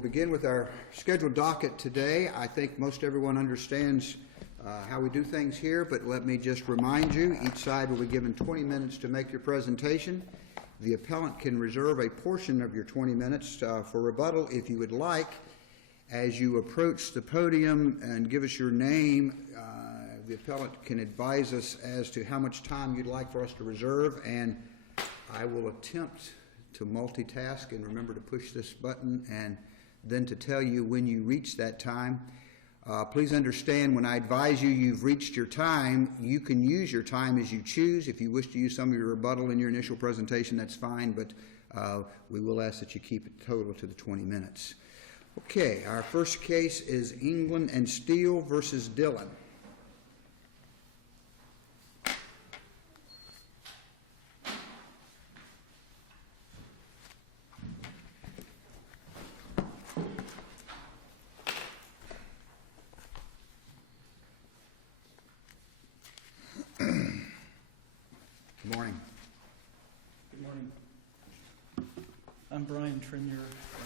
begin with our scheduled docket today. I think most everyone understands how we do things here, but let me just remind you, each side will be given 20 minutes to make your presentation. The appellant can reserve a portion of your 20 minutes for rebuttal if you would like. As you approach the podium and give us your name, the appellant can advise us as to how much time you'd like for us to reserve, and I will attempt to multitask and remember to push this button and then to tell you when you reach that time. Please understand, when I advise you you've reached your time, you can use your time as you choose. If you wish to use some of your rebuttal in your initial presentation, that's fine, but we will ask that you keep it total to the 20 minutes. Okay, our first case is England and Steele versus Dillon. Good morning. Good morning. I'm Brian Trinier.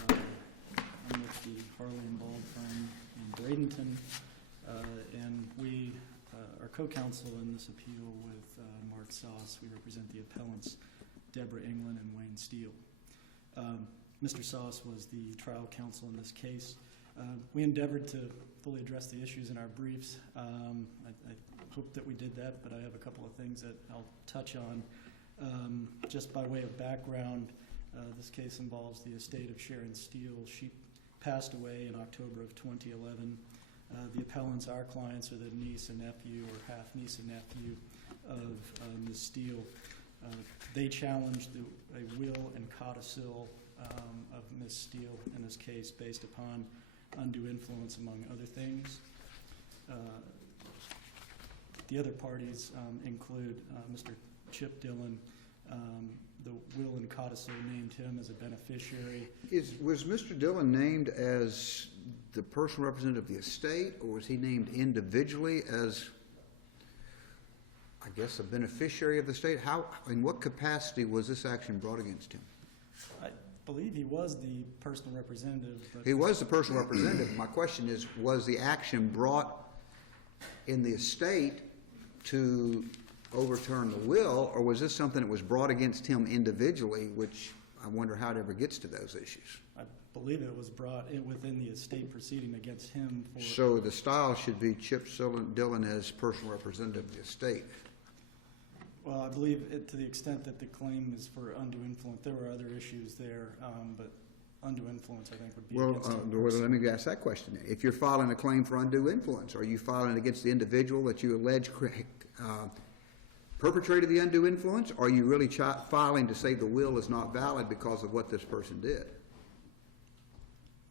I'm with the Harley and Bald firm in Bradenton, and we are co-counsel in this appeal with Mark Sauce. We represent the appellants Deborah England and Wayne Steele. Mr. Sauce was the trial counsel in this case. We endeavored to fully address the issues in our briefs. I hope that we did that, but I have a couple of things that I'll touch on. Just by way of background, this case involves the estate of Sharon Steele. She passed away in October of 2011. The appellants, our clients, are the niece and nephew or half niece and nephew of Ms. Steele. They challenged a will and codicil of Ms. Steele in this case based upon undue influence, among other things. The other parties include Mr. Chip Dillon. The will and codicil named him as a beneficiary. Was Mr. Dillon named as the personal representative of the estate, or was he named individually as, I guess, a beneficiary of the estate? How, in what capacity was this action brought against him? I believe he was the personal representative. He was the personal representative. My question is, was the action brought in the estate to overturn the will, or was this something that was brought against him individually, which I wonder how it ever gets to those issues? I believe it was brought within the estate proceeding against him. So the style should be Chip Dillon as personal representative of the estate. Well, I believe to the extent that the claim is for undue influence, there were other issues there, but undue influence, I think, would be against him. Well, let me ask that question. If you're filing a claim for undue influence, are you filing against the individual that you allege perpetrated the undue influence, or are you really filing to say the will is not valid because of what this person did?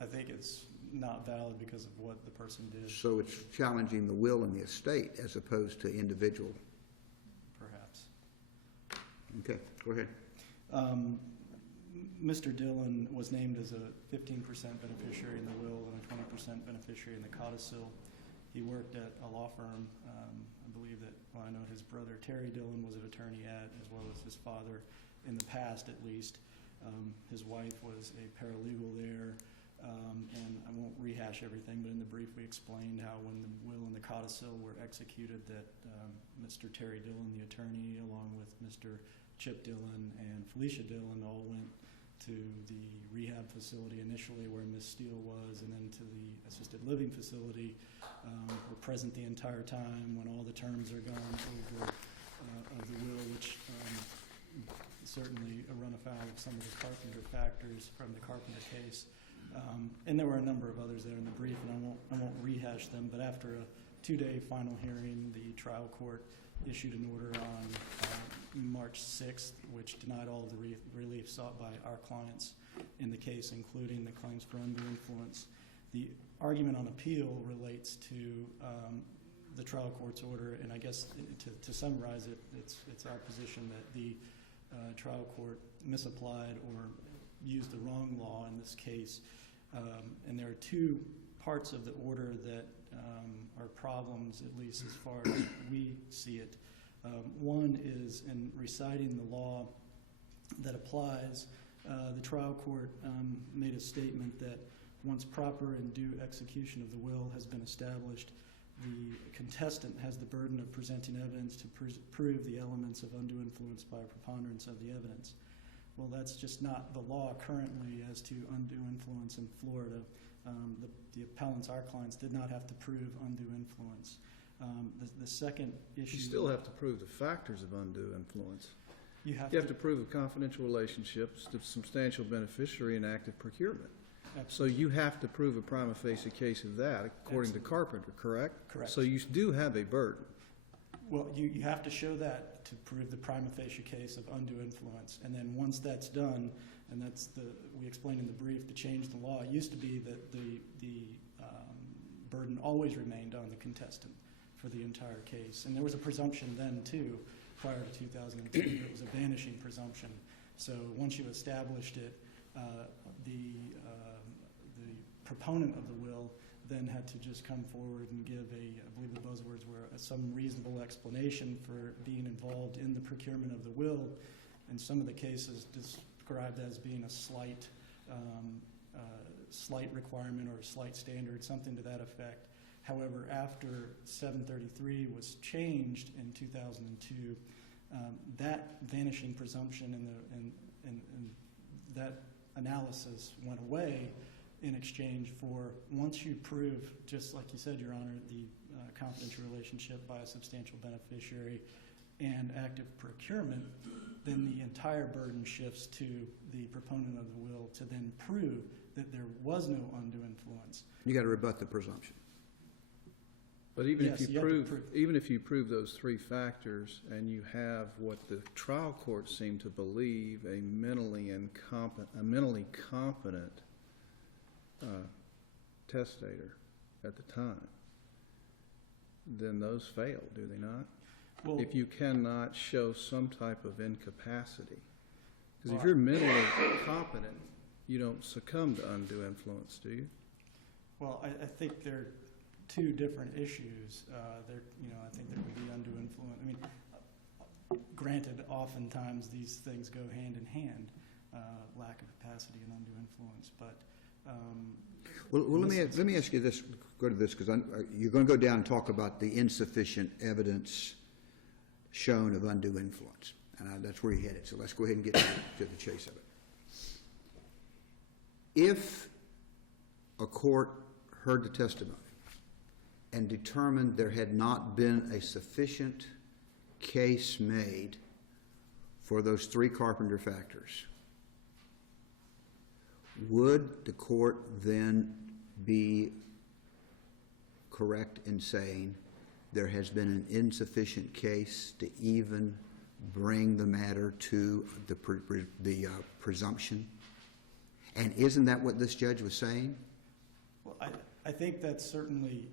I think it's not valid because of what the person did. So it's challenging the will and the estate as opposed to individual. Perhaps. Okay, go ahead. Mr. Dillon was named as a 15% beneficiary in the will and a 20% beneficiary in the codicil. He worked at a law firm. I believe that, well, I know his brother Terry Dillon was an attorney at, as well as his father in the past at least. His wife was a paralegal there. And I won't rehash everything, but in the brief we explained how when the will and the codicil were executed that Mr. Terry Dillon, the attorney, along with Mr. Chip Dillon and Felicia Dillon all went to the rehab facility initially where Ms. Steele was, and then to the assisted living facility. Were present the entire time when all the terms are gone over of the will, which certainly run afoul of some of the Carpenter factors from the Carpenter case. And there were a number of others there in the brief, and I won't rehash them, but after a 2-day final hearing, the trial court issued an order on March 6th, which denied all of the relief sought by our clients in the case, including the claims for undue influence. The argument on appeal relates to the trial court's order, and I guess to summarize it, it's our position that the trial court misapplied or used the wrong law in this case. And there are two parts of the order that are problems, at least as far as we see it. One is in reciting the law that applies. The trial court made a statement that once proper and due execution of the will has been established, the contestant has the burden of presenting evidence to prove the elements of undue influence by a preponderance of the evidence. Well, that's just not the law currently as to undue influence in Florida. The appellants, our clients, did not have to prove undue influence. The second issue... You still have to prove the factors of undue influence. You have to prove a confidential relationship, substantial beneficiary, and active procurement. Absolutely. So you have to prove a prima facie case of that, according to Carpenter, correct? Correct. So you do have a burden. Well, you have to show that to prove the prima facie case of undue influence. And then once that's done, and we explained in the brief, to change the law, it used to be that the burden always remained on the contestant for the entire case. And there was a presumption then, too, prior to 2002. It was a vanishing presumption. So once you established it, the proponent of the will then had to just come forward and give I believe the buzzwords were some reasonable explanation for being involved in the procurement of the will. And some of the cases described as being a slight requirement or a slight standard, something to that effect. However, after 733 was changed in 2002, that vanishing presumption and that analysis went away in exchange for, once you prove, just like you said, Your Honor, the confidential relationship by a substantial beneficiary and active procurement, then the entire burden shifts to the proponent of the will to then prove that there was no undue influence. You got to rebut the presumption. But even Yes, if you prove those three factors, and you have what the trial court seemed to believe a mentally competent testator at the time, then those fail, do they not? Well, if you cannot show some type of incapacity, because if you're mentally competent, you don't succumb to undue influence, do you? well, I think there are two different issues. I think there could be undue influence. I mean, granted, oftentimes these things go hand in hand, lack of capacity and undue influence. But well, let me ask you this. Go to this, because you're going to go down and talk about the insufficient evidence shown of undue influence, and that's where you're headed. So let's go ahead and get to the chase of it. If a court heard the testimony and determined there had not been a sufficient case made for those three Carpenter factors, would the court then be correct in saying there has been an insufficient case to even bring the matter to the presumption? And isn't that what this judge was saying? well, I think that's certainly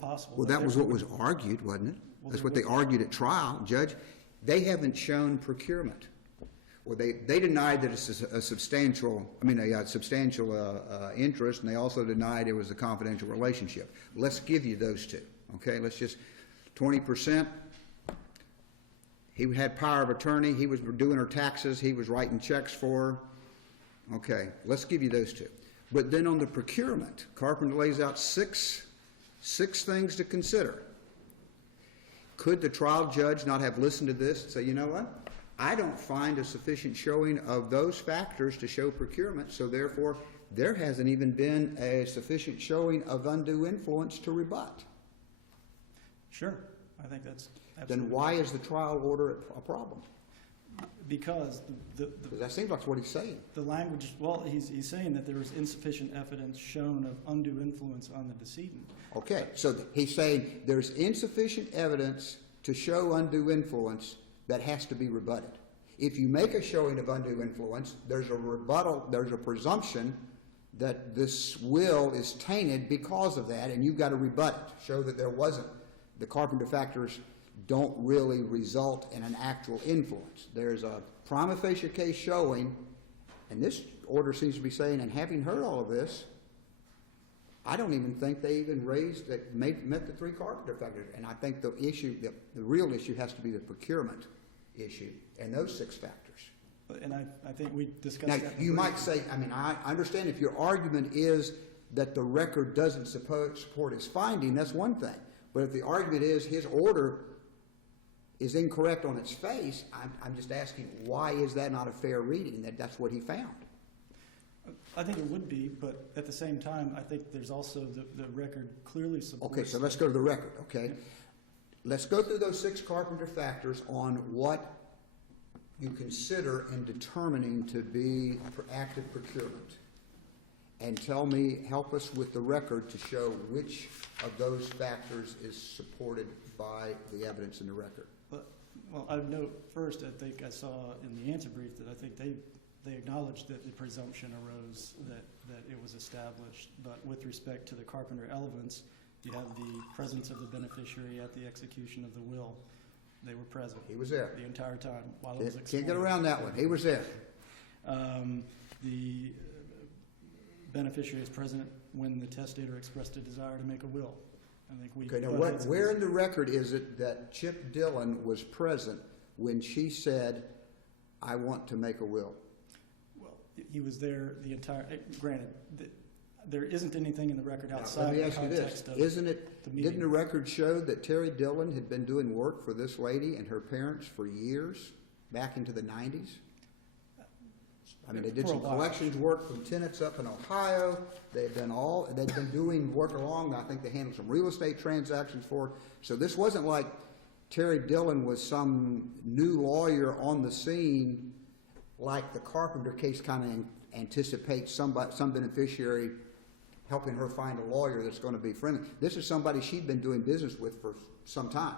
possible. Well, that was what was argued, wasn't it? Well, That's what they argued at trial, Judge. They haven't shown procurement. Well, they denied that it's a substantial interest, and they also denied it was a confidential relationship. Let's give you those two, okay? Let's just, 20%, he had power of attorney, he was doing her taxes, he was writing checks for her. Okay, let's give you those two. But then on the procurement, Carpenter lays out six things to consider. Could the trial judge not have listened to this and say, you know what? I don't find a sufficient showing of those factors to show procurement, so therefore there hasn't even been a sufficient showing of undue influence to rebut. Sure, I think that's absolutely. Then why is the trial order a problem? Because That seems like what he's saying. the language, well, he's saying that there was insufficient evidence shown of undue influence on the decedent. Okay, so he's saying there's insufficient evidence to show undue influence that has to be rebutted. If you make a showing of undue influence, there's a rebuttal, there's a presumption that this will is tainted because of that, and you've got to rebut it, show that there wasn't. The Carpenter factors don't really result in an actual influence. There's a prima facie case showing, and this order seems to be saying, and having heard all of this, I don't even think they even raised that met the three Carpenter factors. And I think the issue, the real issue has to be the procurement issue and those six factors. And I think we discussed Now, that. you might say, I mean, I understand if your argument is that the record doesn't support his finding, that's one thing. But if the argument is his order is incorrect on its face, I'm just asking, why is that not a fair reading, that that's what he found? I think it would be, but at the same time, I think there's also the record clearly supports. Okay, so let's go to the record, okay? Let's go through those 6 Carpenter factors on what you consider in determining to be active procurement. And help us with the record to show which of those factors is supported by the evidence in the record. Well, I would note first, I think I saw in the answer brief that I think they acknowledged that the presumption arose that it was established. But with respect to the Carpenter elements, you have the presence of the beneficiary at the execution of the will. They were present. He was there the entire time while it was explained. Can't get around that one. He was there. The beneficiary is present when the testator expressed a desire to make a will. I think we. Okay, now where in the record is it that Chip Dillon was present when she said, "I want to make a will"? Well, he was there the entire. Granted, there isn't anything in the record outside Let me the ask you this: context of Isn't it? the meeting. Didn't the record show that Terry Dillon had been doing work for this lady and her parents for years, back into the 90s? I mean, they did For a some while. collections work from tenants up in Ohio. They'd been doing work along. I think they handled some real estate transactions for her. So this wasn't like Terry Dillon was some new lawyer on the scene, like the Carpenter case kind of anticipates some beneficiary helping her find a lawyer that's going to be friendly. This is somebody she'd been doing business with for some time.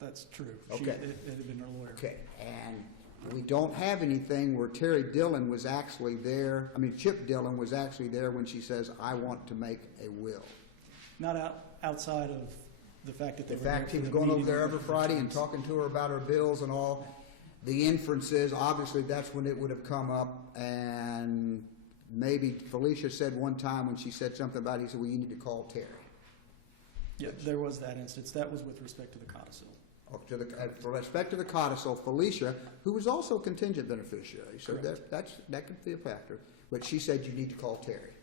That's true. Okay. It had been her lawyer. Okay, and we don't have anything where Terry Dillon was actually there. I mean, Chip Dillon was actually there when she says, "I want to make a will." Not outside of the fact that they The were fact he there was for the going over meeting there and every the Friday and times. talking to her about her bills and all, the inference is, obviously, that's when it would have come up, and maybe Felicia said one time when she said something about it, he said, "Well, you need to call Terry." Yeah, there was that instance. That was with respect to the codicil. For respect to the codicil, Felicia, who was also a contingent beneficiary, so Correct. that could be a factor, but she said you need to call Terry.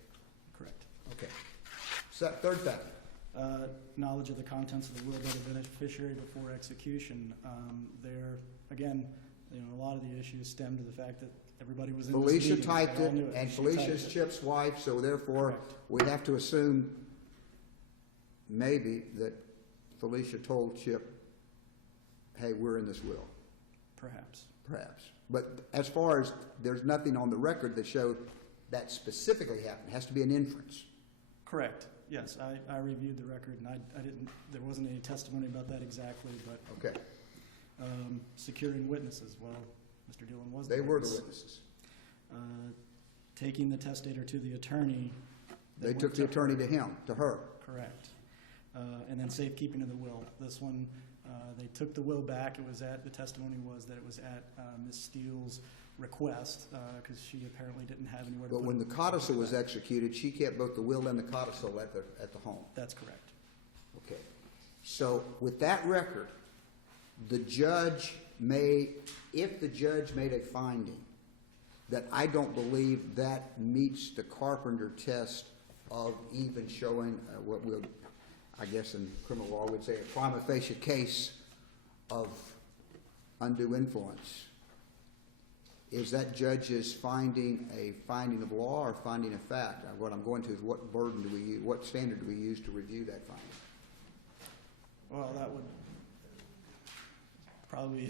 Correct. Okay. So third factor. Knowledge of the contents of the will by the beneficiary before execution. There, again, a lot of the issues stem to the fact that everybody was in this Felicia meeting. typed They all it, knew and She Felicia's typed it. Chip's wife, so therefore, Correct. we have to assume maybe that Felicia told Chip, "Hey, we're in this will," Perhaps. perhaps. But as far as, there's nothing on the record that showed that specifically happened. It has to be an inference. Correct. Yes, I reviewed the record, and I didn't. There wasn't any testimony about that exactly, but Okay. securing witnesses. Well, Mr. Dillon was. They the were the witness. witnesses. Taking the testator to the attorney. They went took the to attorney her. to him, to her. Correct. And then safekeeping of the will. This one, they took the will back. The testimony was that it was at Ms. Steele's request, because she apparently didn't have anywhere to put But when it. the codicil was executed, she kept both the will and the codicil at the home. That's correct. Okay. So with that record, the judge if the judge made a finding that I don't believe that meets the Carpenter test of even showing what we'll, I guess in criminal law would say, a prima facie case of undue influence, is that judge's finding a finding of law or finding of fact? What I'm going to is what burden do we use, what standard do we use to review that finding? Well, that would probably be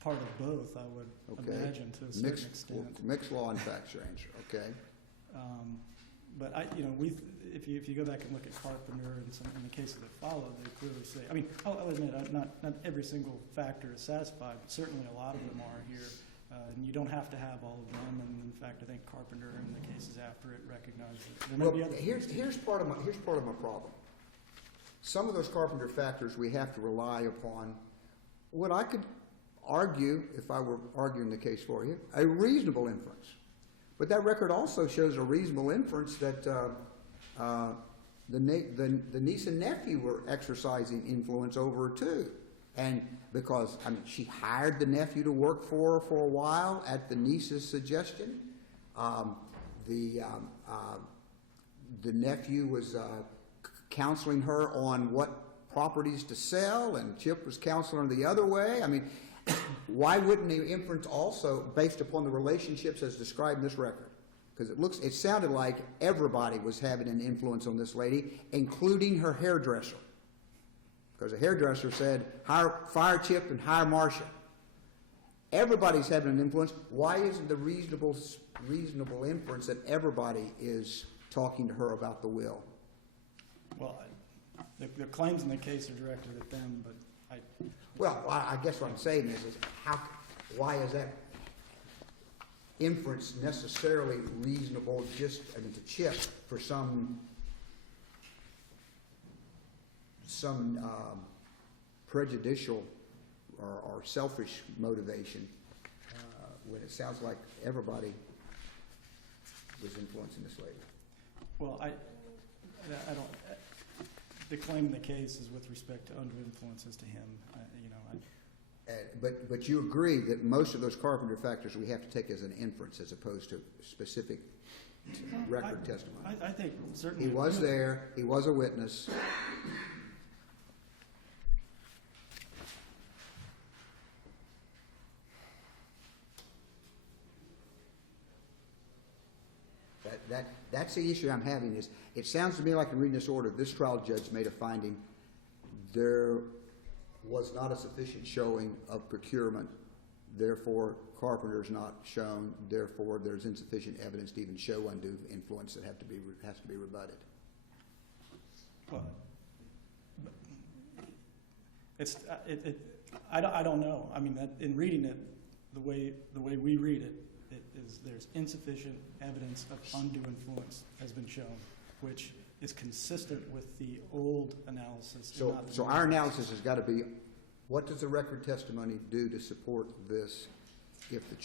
part of both, I would Okay. imagine, to a certain extent. Mixed law and fact range, okay? But if you go back and look at Carpenter and in the cases that follow, they clearly say, I mean, I'll admit, not every single factor is satisfied, but certainly a lot of them are here. And you don't have to have all of them, and in fact, I think Carpenter and the cases after it recognize that there may Well, be other. here's part of my problem. Some of those Carpenter factors we have to rely upon what I could argue, if I were arguing the case for you, a reasonable inference. But that record also shows a reasonable inference that the niece and nephew were exercising influence over her too. And because, I mean, she hired the nephew to work for her for a while at the niece's suggestion. The nephew was counseling her on what properties to sell, and Chip was counseling her the other way. I mean, why wouldn't the inference also, based upon the relationships as described in this record? Because it sounded like everybody was having an influence on this lady, including her hairdresser. Because the hairdresser said, fire Chip and hire Marcia. Everybody's having an influence. Why isn't the reasonable inference that everybody is talking to her about the will? Well, the claims in the case are directed at them, but Well, I guess what I'm saying is why is that inference necessarily reasonable to Chip for some prejudicial or selfish motivation when it sounds like everybody was influencing this lady? well, I don't. The claim in the case is with respect to undue influences to him. But you agree that most of those Carpenter factors we have to take as an inference as opposed to specific record testimony. I think certainly He was there. He was a witness. That's the issue I'm having. Is it sounds to me like in reading this order, this trial judge made a finding there was not a sufficient showing of procurement, therefore Carpenter's not shown, therefore there's insufficient evidence to even show undue influence that has to be rebutted. Well, I don't know. I mean, in reading it, the way we read it, there's insufficient evidence of undue influence has been shown, which is consistent with the old analysis. So our analysis has got to be, what does the record testimony do to support this? If the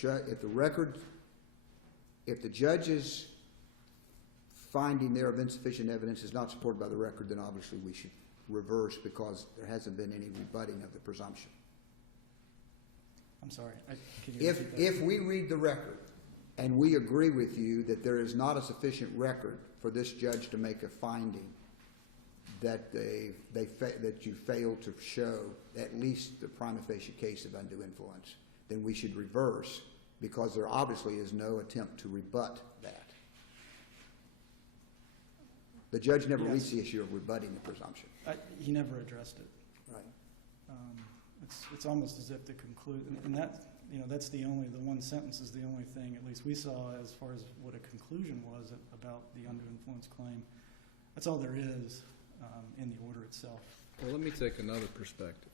judge's finding there of insufficient evidence is not supported by the record, then obviously we should reverse because there hasn't been any rebutting of the presumption. I'm sorry. Can you repeat that? If we read the record and we agree with you that there is not a sufficient record for this judge to make a finding that that you failed to show at least the prima facie case of undue influence, then we should reverse because there obviously is no attempt to rebut that. The judge never reached the issue of rebutting the presumption. He never addressed it. Right. It's almost as if the conclusion, and that's the one sentence is the only thing, at least we saw as far as what a conclusion was about the undue influence claim. That's all there is in the order itself. Well, let me take another perspective.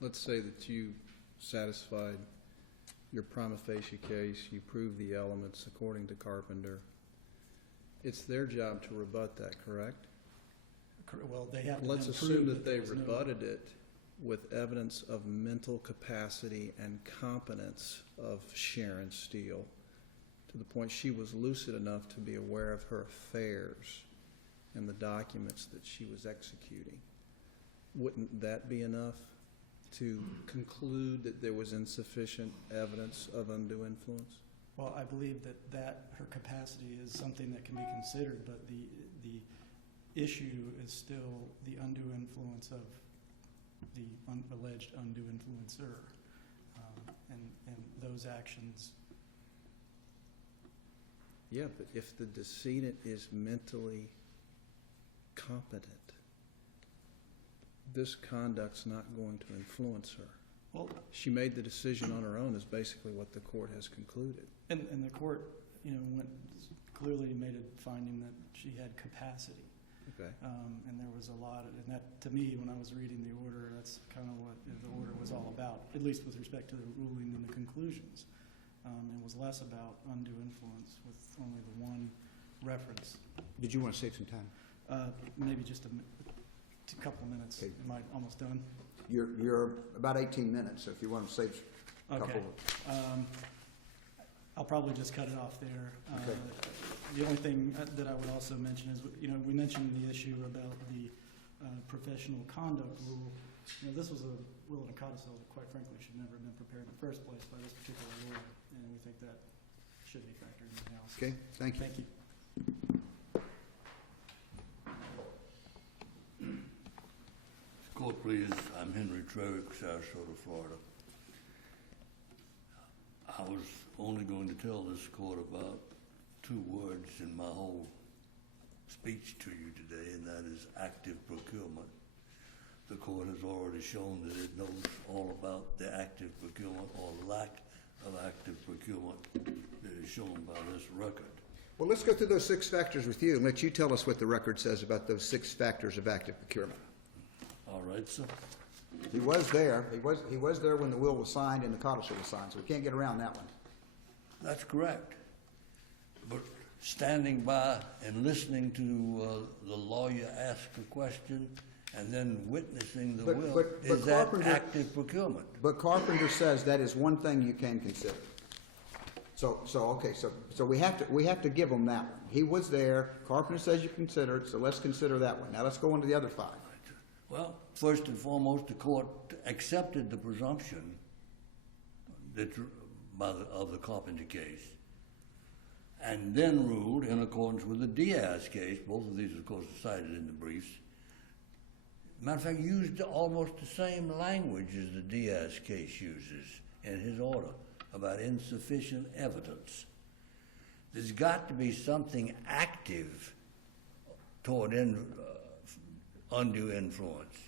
Let's say that you satisfied your prima facie case, you proved the elements according to Carpenter. It's their job to rebut that, correct? Well, they have to. Let's assume that they rebutted it with evidence of mental capacity and competence of Sharon Steele to the point she was lucid enough to be aware of her affairs and the documents that she was executing. Wouldn't that be enough to conclude that there was insufficient evidence of undue influence? Well, I believe that her capacity is something that can be considered, but the issue is still the undue influence of the alleged undue influencer, and those actions. Yeah, but if the decedent is mentally competent, this conduct's not going to influence her. Well, she made the decision on her own is basically what the court has concluded. And the court, clearly made a finding that she had capacity. Okay. And there was a lot, and that, to me, when I was reading the order, that's kind of what the order was all about, at least with respect to the ruling and the conclusions. It was less about undue influence with only the one reference. Did you want to save some time? Maybe just a couple of minutes. Okay. Am I almost done? You're about 18 minutes, so if you want to save a couple. Okay. I'll probably just cut it off there. Okay. The only thing that I would also mention is, we mentioned the issue about the professional conduct rule. This was a will and a codicil that quite frankly should never have been prepared in the first place by this particular lawyer, and we think that should be factored in the house. Okay, thank you. Thank you. Court, please. I'm Henry Trewick, Sarasota, Florida. I was only going to tell this court about 2 words in my whole speech to you today, and that is active procurement. The court has already shown that it knows all about the active procurement or lack of active procurement that is shown by this record. Well, let's go through those 6 factors with you and let you tell us what the record says about those 6 factors of active procurement. All right, sir. He was there. He was there when the will was signed and the codicil was signed, so we can't get around that one. That's correct. But standing by and listening to the lawyer ask a question and then witnessing the will, is that active procurement? But Carpenter says that is one thing you can consider. So we have to give him that one. He was there. Carpenter says you consider it, so let's consider that one. Now let's go on to the other 5. Well, first and foremost, the court accepted the presumption of the Carpenter case, and then ruled in accordance with the Diaz case. Both of these, of course, are cited in the briefs. Matter of fact, used almost the same language as the Diaz case uses in his order about insufficient evidence. There's got to be something active toward undue influence.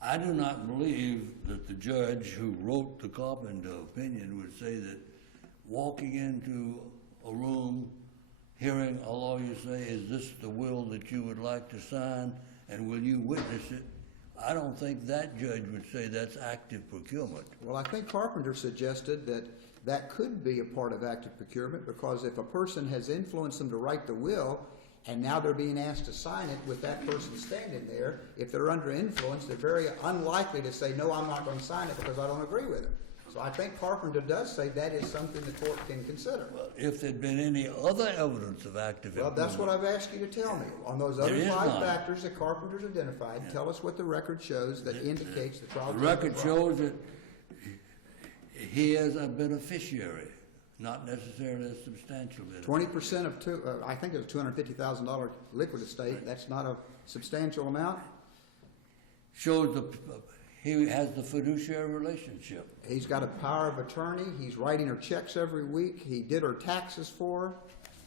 I do not believe that the judge who wrote the Carpenter opinion would say that walking into a room, hearing a lawyer say, "Is this the will that you would like to sign, and will you witness it?" I don't think that judge would say that's active procurement. Well, I think Carpenter suggested that that could be a part of active procurement, because if a person has influenced them to write the will, and now they're being asked to sign it with that person standing there, if they're under influence, they're very unlikely to say, "No, I'm not going to sign it because I don't agree with it." So I think Carpenter does say that is something the court can consider. Well, if there'd been any other evidence of active Well, that's what I've asked you to tell me. On those other There is 5 none. factors that Carpenter's identified, tell us what the record shows that indicates the trial The judge record was wrong. shows that he is a beneficiary, not necessarily a substantial beneficiary. 20% of I think it was $250,000 liquid estate. That's not a substantial amount. Shows he has the fiduciary relationship. He's got a power of attorney. He's writing her checks every week. He did her taxes for her.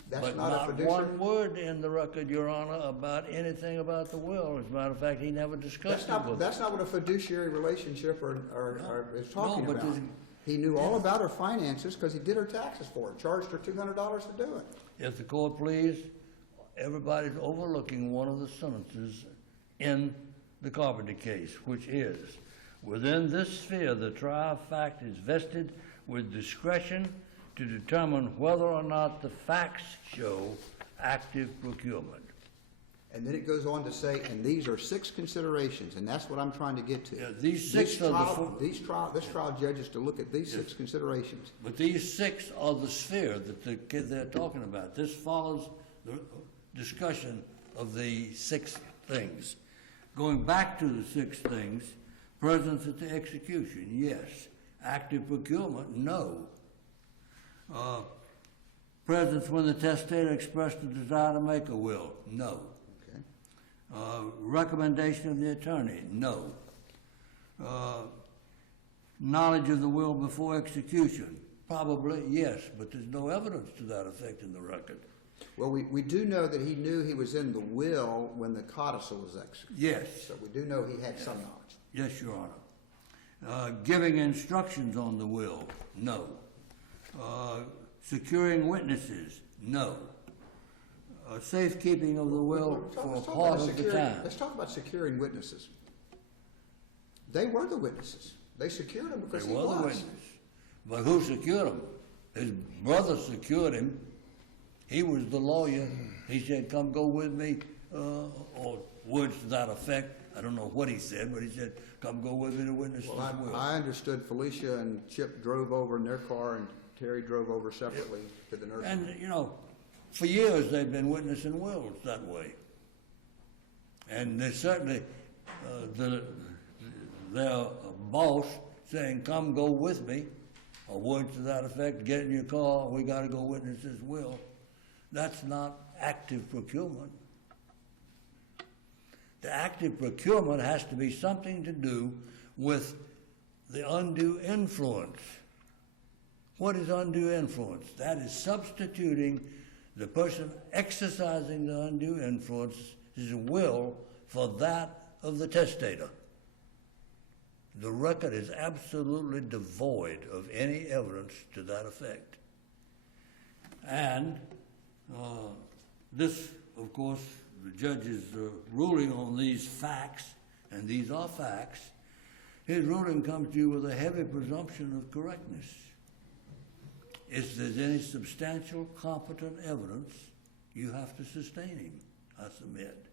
That's But not a not fiduciary. one word in the record, Your Honor, about anything about the will. As a matter of fact, he never discussed it with That's not what a fiduciary relationship is talking but about. this- He knew all about her finances because he did her taxes for her, charged her $200 to do it. If the court please, everybody's overlooking one of the sentences in the Carpenter case, which is, "Within this sphere, the trial fact is vested with discretion to determine whether or not the facts show active procurement." And then it goes on to say, and these are 6 considerations, and that's what I'm trying to get to. Yeah, these 6 are This trial judge is to look at these 6 considerations. But these 6 are the sphere that they're talking about. This follows the discussion of the 6 things. Going back to the 6 things, presence at the execution, yes. Active procurement, no. Presence when the testator expressed a desire to make a will, no. Okay. Recommendation of the attorney, no. Knowledge of the will before execution, probably yes, but there's no evidence to that effect in the record. Well, we do know that he knew he was in the will when the codicil was executed. Yes. So we do know he had some knowledge. Yes, Your Honor. Giving instructions on the will, no. Securing witnesses, no. Safekeeping of the will for part of the time. Let's talk about securing witnesses. They were the witnesses. They secured him because They he were the was. witness. But who secured him? His brother secured him. He was the lawyer. He said, "Come go with me," or words to that effect. I don't know what he said, but he said, "Come go with me to witness this will." I understood Felicia and Chip drove over in their car and Terry drove over separately to the nursing home. And, for years they've been witnessing wills that way. And there's certainly, the their boss saying, come go with me, or words to that effect, get in your car, we gotta go witness this will. That's not active procurement. The active procurement has to be something to do with the undue influence. What is undue influence? That is substituting the person exercising the undue influence's will for that of the testator. The record is absolutely devoid of any evidence to that effect. And this, of course, the judge's ruling on these facts, and these are facts, his ruling comes to you with a heavy presumption of correctness. If there's any substantial, competent evidence, you have to sustain him, I submit.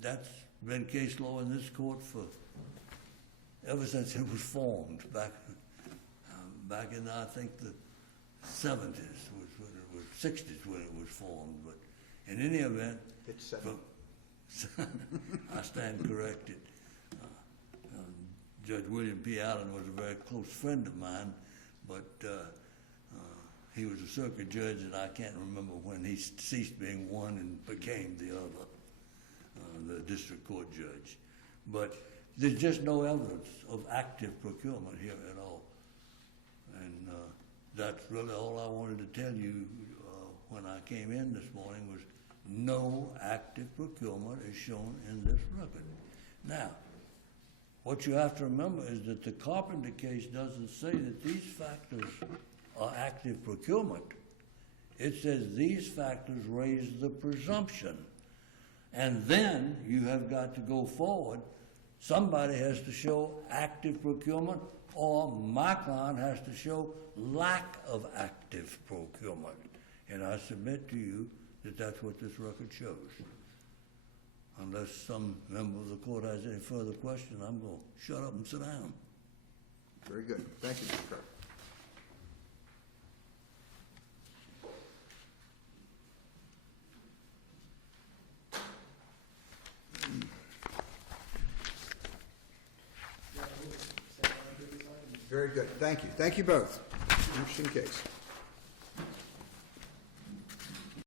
That's been case law in this court for ever since it was formed, back in, I think, the 70s, was when it was 60s when it was formed. But in any event, It's I stand corrected. Judge William P. Allen was a very close friend of mine, but he was a circuit judge, and I can't remember when he ceased being one and became the other, the district court judge. But there's just no evidence of active procurement here at all. And that's really all I wanted to tell you when I came in this morning was no active procurement is shown in this record. Now, what you have to remember is that the Carpenter case doesn't say that these factors are active procurement. It says these factors raise the presumption. And then you have got to go forward. Somebody has to show active procurement, or my client has to show lack of active procurement. And I submit to you that that's what this record shows. Unless some member of the court has any further question, I'm going to shut up and sit down. Very good. Thank you, Mr. Kirk. Very good. Thank you. Thank you both. Interesting case.